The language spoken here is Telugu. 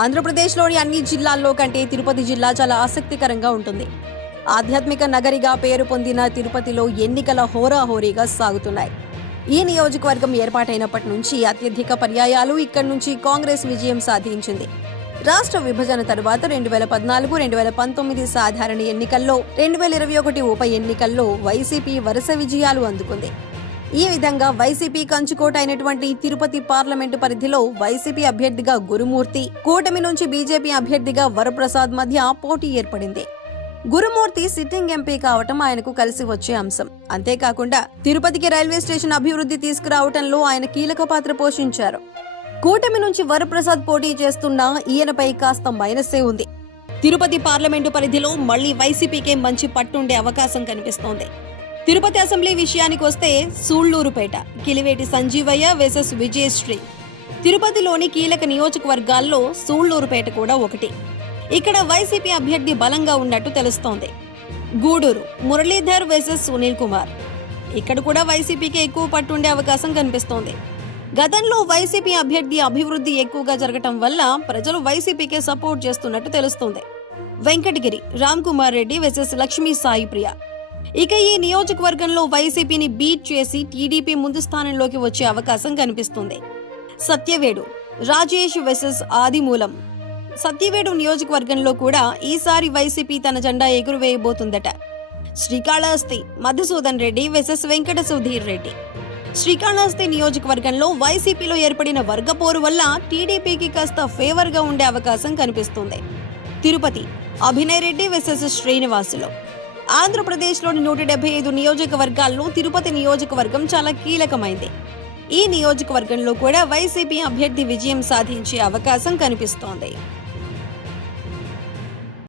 ఆంధ్రప్రదేశ్లోని అన్ని జిల్లాల్లో కంటే తిరుపతి జిల్లా చాలా ఆసక్తికరంగా ఉంటుంది. ఆధ్యాత్మిక నగరిగా పేరు పొందిన తిరుపతిలో ఎన్నికల హోరాహోరీగా సాగుతున్నాయి. ఈ నియోజకవర్గం ఏర్పాటైనప్పటి నుంచి అత్యధిక పర్యాయాలు ఇక్కడి నుంచి కాంగ్రెస్ విజయం సాధించింది. రాష్ట్ర విభజన తరువాత రెండు వేల పద్నాలుగు రెండు వేల పంతొమ్మిది సాధారణ ఎన్నికల్లో రెండు వేల ఇరవై ఒకటి ఉప ఎన్నికల్లో వైసీపీ వరుస విజయాలు అందుకుంది. ఈ విధంగా వైసీపీ కంచుకోట అయినటువంటి తిరుపతి పార్లమెంటు పరిధిలో వైసీపీ అభ్యర్థిగా గురుమూర్తి కూటమి నుంచి బీజేపీ అభ్యర్థిగా వరప్రసాద్ మధ్య పోటీ ఏర్పడింది. గురుమూర్తి సిట్టింగ్ ఎంపీ కావటం ఆయనకు కలిసి వచ్చే అంశం. అంతేకాకుండా తిరుపతికి రైల్వే స్టేషన్ అభివృద్ధి తీసుకురావటంలో ఆయన కీలక పాత్ర పోషించారు. కూటమి నుంచి వరప్రసాద్ పోటీ చేస్తున్న ఈయనపై కాస్త మైనస్సే ఉంది. తిరుపతి పార్లమెంటు పరిధిలో మళ్ళీ వైసీపీకే మంచి పట్టుండే అవకాశం కనిపిస్తోంది. తిరుపతి అసెంబ్లీ విషయానికి వస్తే సూళ్ళూరుపేట కిలివేటి సంజీవయ్య వెసెస్ విజయశ్రీ. తిరుపతిలోని కీలక నియోజకవర్గాల్లో సూళ్ళూరుపేట కూడా ఒకటి. ఇక్కడ వైసీపీ అభ్యర్థి బలంగా ఉన్నట్టు తెలుస్తోంది. గూడూరు మురళీధర్ వెసెస్ సునీల్ కుమార్. ఇక్కడ కూడా వైసీపీకి ఎక్కువ పట్టుండే అవకాశం కనిపిస్తోంది. గతంలో వైసీపీ అభ్యర్థి అభివృద్ధి ఎక్కువగా జరగటం వల్ల ప్రజలు వైసీపీకే సపోర్ట్ చేస్తున్నట్టు తెలుస్తోంది. వెంకటగిరి రామ్ కుమార్ రెడ్డి వెసెస్ లక్ష్మీ సాయి ప్రియ ఇక ఈ నియోజకవర్గంలో వైసీపీని బీట్ చేసి టీడీపీ ముందు స్థానంలోకి వచ్చే అవకాశం కనిపిస్తుంది. సత్యవేడు రాజేష్ వెసెస్ ఆదిమూలం. సత్యవేడు నియోజకవర్గంలో కూడా ఈసారి వైసీపీ తన జెండా ఎగురువేయబోతుందట. శ్రీకాళహస్తి మధుసూదన్ రెడ్డి వెసెస్ వెంకట సుధీర్ రెడ్డి. శ్రీకాళహస్తి నియోజకవర్గంలో వైసీపీలో ఏర్పడిన వర్గపోరు వల్ల టీడీపీకి కాస్త ఫేవర్గా ఉండే అవకాశం కనిపిస్తుంది. తిరుపతి అభినయ్ రెడ్డి వెసెస్ శ్రీనివాసులు. ఆంధ్రప్రదేశ్లోని నూట డెబ్బై ఐదు నియోజకవర్గాల్లో తిరుపతి నియోజకవర్గం చాలా కీలకమైంది. ఈ నియోజకవర్గంలో కూడా వైసీపీ అభ్యర్థి విజయం సాధించే అవకాశం కనిపిస్తోంది.